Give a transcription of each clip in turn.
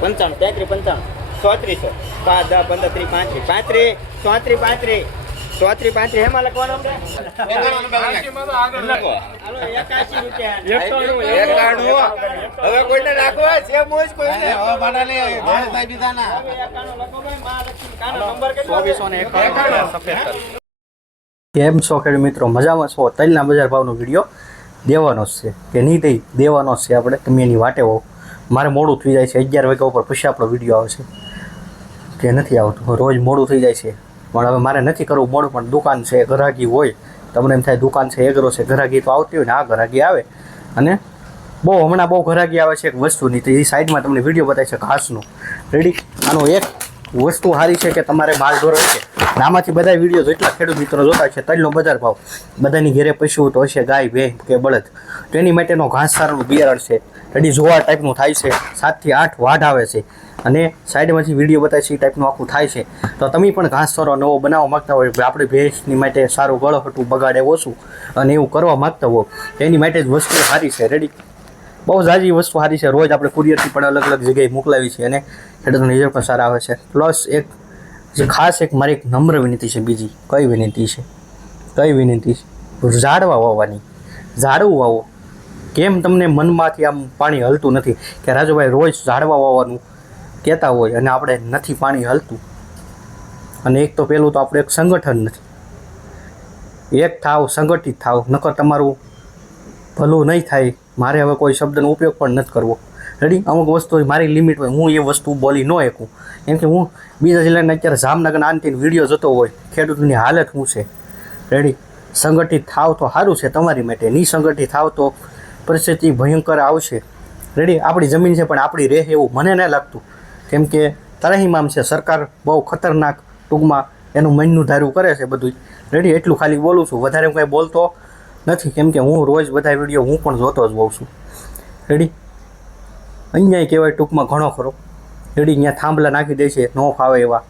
પંચાણું 33 55 3400 5 10 15 30 35 34 35 34 હેમાં લખવાનું હવે કોઈને રાખવા છે મોજ કોઈને હવે બાડાને ભાઈ બીજાના 2451 કેમ છો ખેડૂત મિત્રો, મજામાં છો? તલના બજાર ભાવનો વિડીયો દેવાનો જ છે કે નહીં દઈ દેવાનો જ છે. આપણે તમે એની વાટે હો. મારે મોડું થઈ જાય છે 11 વાગ્યા ઉપર પછી આપણો વિડીયો આવશે કે નથી આવતું. રોજ મોડું થઈ જાય છે પણ હવે મારે નથી કરવું મોડું. પણ દુકાન છે, ગ્રાહકી હોય, તમને એમ થાય દુકાન છે, એગ્રો છે, ગ્રાહકી તો આવતી હોય ને. આ ગ્રાહકી આવે અને હમણાં બહુ ગ્રાહકી આવે છે એક વસ્તુની, તો એ સાઈડમાં તમને વિડીયો બતાવે છે ઘાસનું. રેડી, આનો એક વસ્તુ સારી છે કે તમારે માલ ઢોર છે. આમાંથી બધા વિડીયો જેટલા ખેડૂત મિત્રો જોતા છે તલનો બજાર ભાવ, બધાની ઘેરે પશુ તો હશે, ગાય ભેંસ કે બળદ, તો એની માટેનો ઘાસચારાનું બિયારણ છે. રેડી, જોવા ટાઈપનું થાય છે. 7 થી 8 વાઢ આવે છે અને સાઈડમાંથી વિડીયો બતાવે છે એ ટાઈપનું આખું થાય છે. તો તમે પણ ઘાસચારો નવો બનાવવા માગતા હોય, આપણે ભેંસની માટે સારું ગળહટું બગાડે ઓછું અને એવું કરવા માગતા હોય, એની માટે જ વસ્તુ સારી છે. રેડી, બહુ ઝાઝી વસ્તુ સારી છે. રોજ આપણે કુરિયરથી પણ અલગ અલગ જગ્યાએ મોકલાવી છે અને ખેડૂતોના રિઝલ્ટ પણ સારા આવે છે. પ્લસ એક જે ખાસ એક મારી એક નમ્ર વિનંતી છે. બીજી કઈ વિનંતી છે? ઝાડવા વાવવાની. ઝાડવું વાવો. કેમ તમને મનમાંથી આમ પાણી હલતું નથી કે રાજુભાઈ રોજ ઝાડવા વાવવાનું કહેતા હોય અને આપણે નથી પાણી હલતું? અને એક તો પહેલું તો આપણે એક સંગઠન નથી. એક થાવ, સંગઠિત થાવ, નકર તમારું ભલું નહીં થાય. મારે હવે કોઈ શબ્દનો ઉપયોગ પણ નથી કરવો. રેડી, અમુક વસ્તુ મારી લિમિટ હોય, હું એ વસ્તુ બોલી ન શકું. કેમ કે હું બીજા જિલ્લાના અત્યારે જામનગરના આનથી વિડીયો જોતો હોય, ખેડૂતની હાલત શું છે. રેડી, સંગઠિત થાવ તો સારું છે તમારી માટે, નિસંગઠિત થાવ તો પરિસ્થિતિ ભયંકર આવશે. રેડી, આપણી જમીન છે પણ આપણી રહે એવું મને ન લાગતું. કેમ કે તરાહીમામ છે, સરકાર બહુ ખતરનાક ટૂંકમાં એનું મનનું ધાર્યું કરે છે બધું. રેડી, એટલું ખાલી બોલું છું, વધારે હું કાંઈ બોલતો નથી. કેમ કે હું રોજ બધા વિડીયો હું પણ જોતો જ હોઉં છું. રેડી, અહીંયા કહેવાય ટૂંકમાં ઘણો ખરો. રેડી, અહીંયા થાંભલા નાખી દે છે ન ફાવે એવા,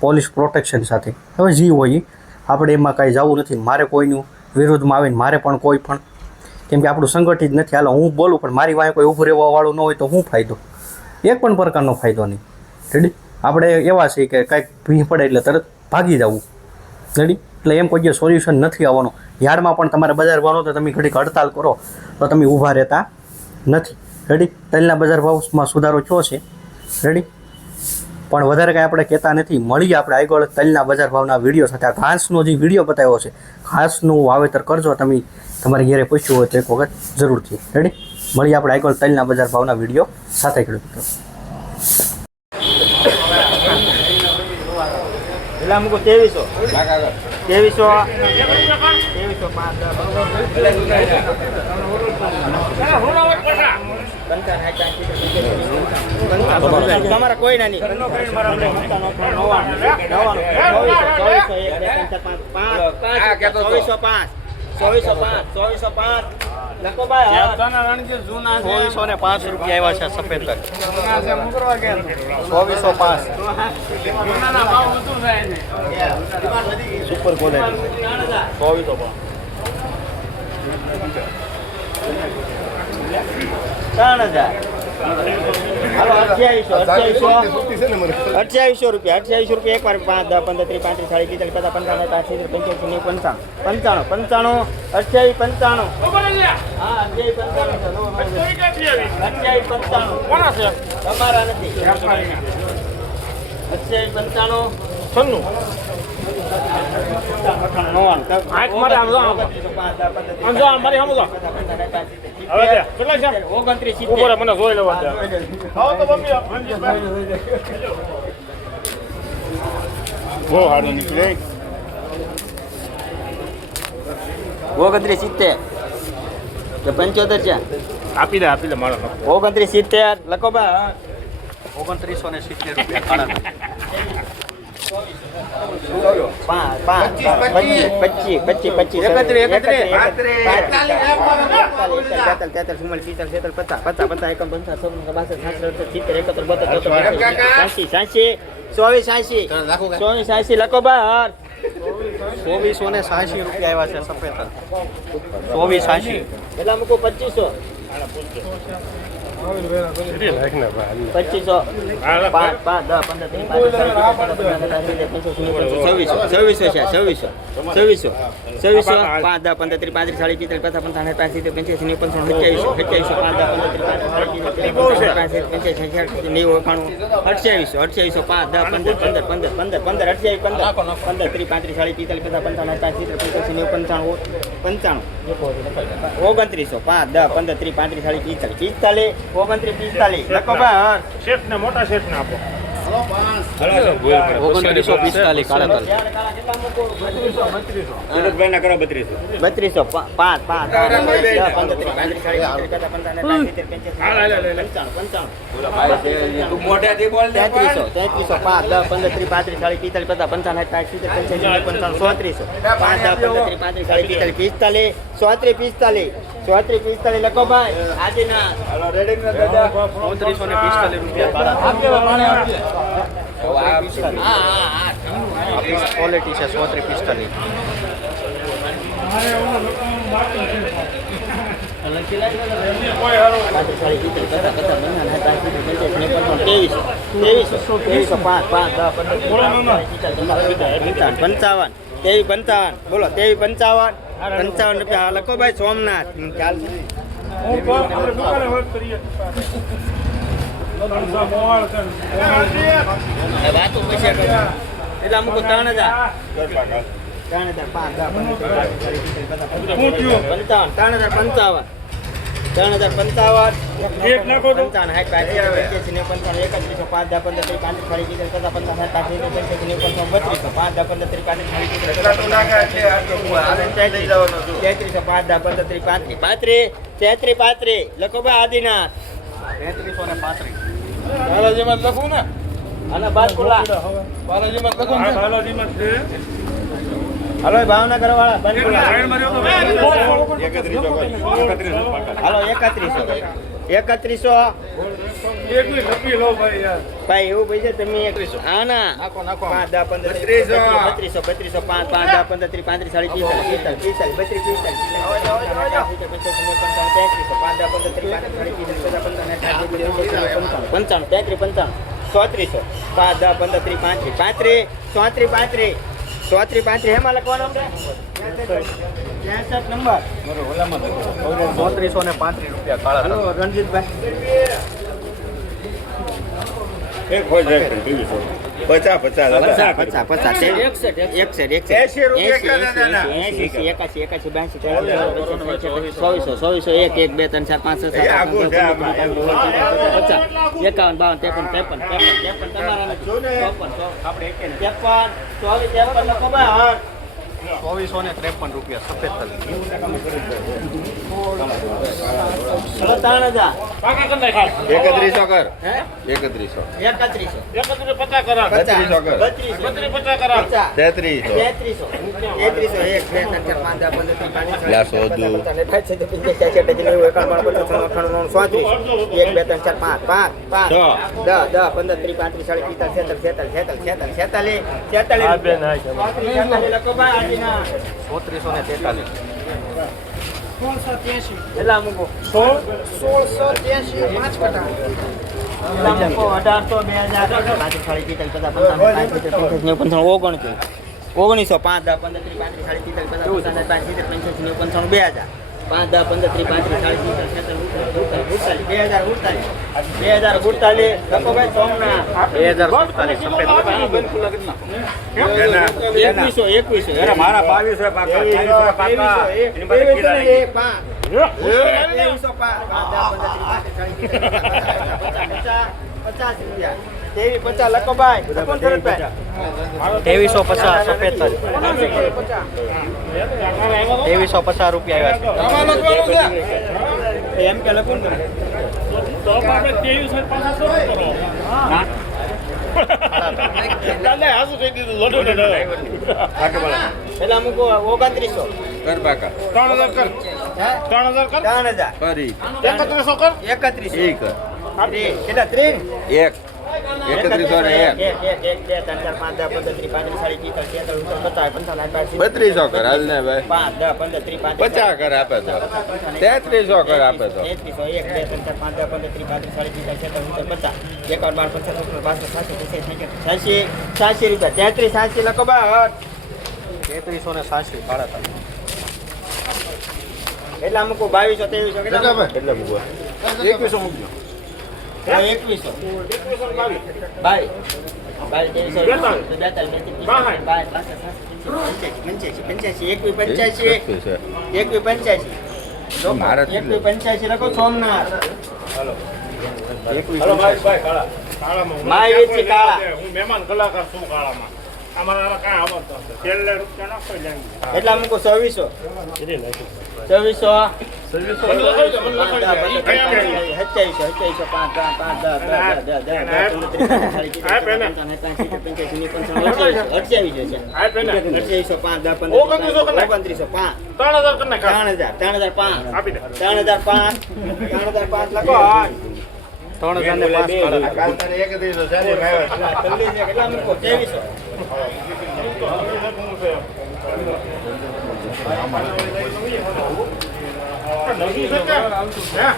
પોલીસ પ્રોટેક્શન સાથે. હવે જી હોય આપણે એમાં કાંઈ જવું નથી. મારે કોઈનું વિરોધમાં આવીને મારે પણ કોઈ પણ, કેમ કે આપણું સંગઠિત નથી. હાલો હું બોલું પણ મારી વાંહે કોઈ ઊભું રહેવાવાળું ન હોય તો શું ફાયદો? એક પણ પ્રકારનો ફાયદો નહીં. રેડી, આપણે એવા છીએ કે કાંઈક ભીહ પડે એટલે તરત ભાગી જવું. રેડી, એટલે એમ કોઈ સોલ્યુશન નથી આવવાનું. યાર્ડમાં પણ તમારે બજાર ભાવનો તો તમે ઘડીક હડતાલ કરો તો તમે ઊભા રહેતા નથી. રેડી, તલના બજાર ભાવમાં સુધારો થયો છે. રેડી, પણ વધારે કાંઈ આપણે કહેતા નથી. મળીએ આપણે આગળ તલના બજાર ભાવના વિડીયો સાથે. આ ઘાસનો જે વિડીયો બતાવ્યો છે, ઘાસનું વાવેતર કરજો તમે, તમારી ઘેરે પૂછ્યું હોય તો એક વખત જરૂરથી. રેડી, મળીએ આપણે આગળ તલના બજાર ભાવના વિડીયો સાથે. ખેડૂત મિત્રો, પેલા મૂકો 2300 તમારા કોઈ ના નહીં. 2405 લખો ભાઈ. 2405 રૂપિયા આવ્યા છે સફેદ તલ. 2405 સુપર ક્વોલિટી 2405 3000. હાલો 2800 રૂપિયા. 2800 રૂપિયા એક વાર 5 10 15 30 35 40 45 50 55 55 85 હા 28 કોના છે તમારા નથી. 28 55 2970 કે 75 છે. આપી દે મારો 2970 લખો બા. 2970 રૂપિયા. 2480 લખો બા. ₹2480 આવ્યા છે સફેદ તલ 2480 પેલા મૂકો 2500 2500 5 5 શેઠ ને મોટા શેઠ ને આપો 2945 કાળા તલ સુરતભાઈ ના કરો 3200 3200 5 તું મોઢેથી બોલ દે 3300 5 10 15 30 35 40 45 55 લખો ભાઈ આજે ના હાલો રેડિંગ ને દાદા ₹3445 કાળા તલ ક્વોલિટી છે 3445 55 બોલો 55 રૂપિયા લખો ભાઈ સોમનાથ ખ્યાલ છે વાતો પૈસા એટલે અમુક 3000 લખો ભાઈ આદિનાથ 3335 બાલાજીમાં લખું ને અને બાજકુલા બાલાજીમાં લખું ને હલો ભાવનગર વાળા બાજકુલા હાલો 3100 ભાઈ એવું પૈસા તમે હા ના નાખો 5 10 15 3200 5 10 15 30 35 35 હેમાં લખવાનો 63 નંબર ₹3435 કાળા તલ હલો રણજીતભાઈ એક હોય જાય 50 ₹2453 સફેદ તલ પાકા કરી નાખ 3100 કર હે 3100 50 કરા 3200 કર 50 કરા 3443 એટલા મૂકો 1683 5 કટા 1800 મારા 2200 પાકા 2300 પાકા એની પાસે કિલા નહીં. તેવી 50 લખો ભાઈ 2350 સફેદ તલ ₹2350 આવ્યા છે એમ કે લખો ને તો આપણે 2350 કરો દાદા હાસુ કહી દીધું લોડો પેલા મૂકો 2900 કર પાકા 3000 કર હે 3000 કર 3000 કરી 3100 કર 3100 ઈ કર કેટલા 3 એક 3100 ને એક. 1 2 3 4 5 10 15 30 35 40 45 50 55 3200 કર હાલ ને ભાઈ 5 10 15 30 35 50 કર આપે તો 3300 કર આપે તો 1 2 3 4 5 10 15 30 35 40 50 51 52 55 86 રૂપિયા 33 80 લખો બા 3380 ભાડા તમે એટલા મૂકો 2200 2300 કેટલા મૂકો? એટલે મૂકો 2100 મૂકજો. હા, 2100 22 85 લખો સોમનાથ હાલો ભાઈ કાળા. કાળામાં માય વેચી કાળા. હું મહેમાન કલાકાર છું કાળામાં. અમારા કાંઈ આવડતું નથી. છેલ્લે રૂપિયા નાખો એટલે એમ. એટલા મૂકો 2600 2600 આપી દે. 3005 લખો 3005 ભાડા કાલ તારે 3100 ચાલે આવ્યો કેટલા મૂકો 2300 નવી છે કે? હે?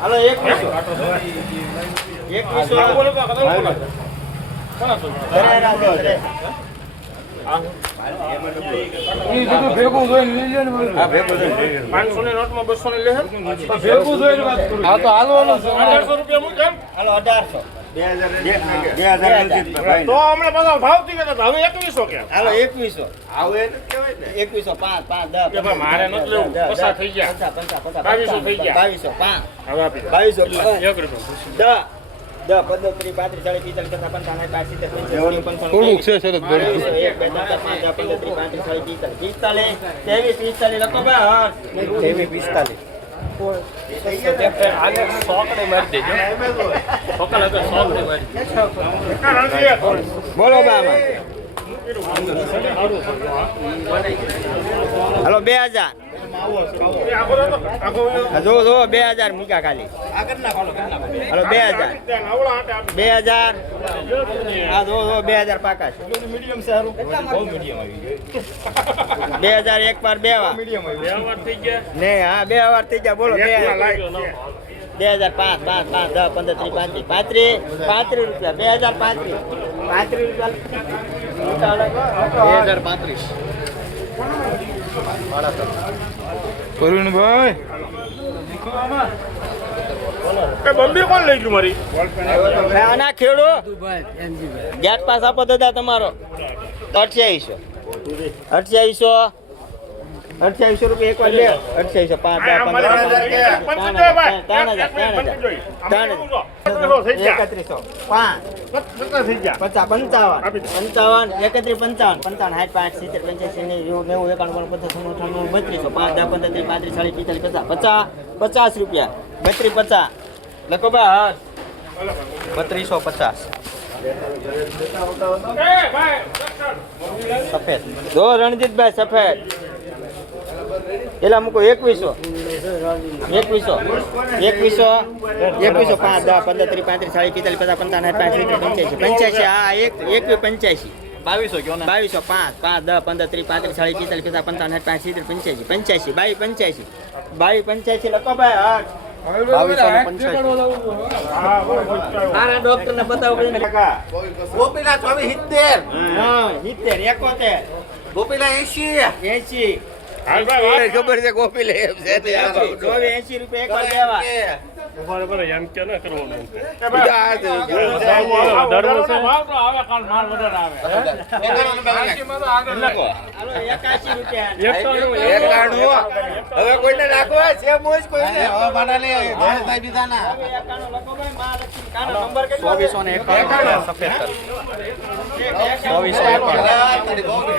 હાલો 2100 બોલો તો કદાચ બોલો. કોના તો? હા ભેગું થઈ 500 ની નોટમાં 200 ની લે છે? હા તો હાલવાનું 1800 રૂપિયા મૂક એમ? હાલો 1800 તો હમણાં બધા ભાવથી કહેતા હતા. હવે 2100 કે હાલો 2100 આવું એને કહેવાય ને 2100 5 5 10 એ ભાઈ મારે નથી લેવું. પસાર થઈ ગયા. 2200 થઈ ગયા. 2200 5 હવે આપી દે. 2200 1 રૂપિયા. 10 15 30 35 40 45 થોડુંક છે શરત ભરી 23 લખો બા 45 આને સોકડે મારી દેજો. સોકડ હતો સોકડે મારી દેજો. બોલો બા હાલો 2000 આખો તો આખો જો 2000 મૂક્યા ખાલી હાલો 2000 આવડા આટે આપી 2000 આ જો 2000 પાકા છે મીડિયમ છે હારું. બહુ મીડિયમ આવી ગયું. 2000 એક વાર બે વાર બે વાર થઈ ગયા. ને હા બે વાર થઈ ગયા બોલો એકમાં 2000 લાગ્યો ના. 2005 5 5 10 15 35 રૂપિયા 2035 રૂપિયા 2035 કરુણભાઈ એ બંબી કોણ લઈ ગયું મારી? આના ખેડો ગેટ પાસ આપો દાદા તમારો 2800 રૂપિયા એક વાર લે 2800 50 રૂપિયા 3250 લખો બા 3250 એ ભાઈ સફેદ જો રણજીતભાઈ સફેદ એલા મૂકો 2100 5 10 15 30 35 40 50 55 હા 85 2200 કયો ને 2200 5 10 15 30 35 40 50 55 55 22 લખો ભાઈ 2285 હા બરાબર. આના ડોક્ટર ને બતાવો ગોપીનાથ સ્વામી 70 હા 70 71 ગોપીનાથ 80 80 હાલ ભાઈ હાલ. ખબર છે ગોપી લે એમ છે તે આ ભાવ. 80 રૂપિયા એક વાર દેવા ઉભા રહો, એમ કે ન કરવાનું. આ તો વધારે ભાવ તો આવે કાલ માલ વધારે આવે. હાલો 81 રૂપિયા એકાણું. હવે કોઈને નાખવા છે મોજ કોઈને હવે બાડાને ભાઈ બીજાના 91 લખો ભાઈ મહાલક્ષ્મી કાનો નંબર કેટલો છે? 2491 સફેદ 2491 તારી ગોપી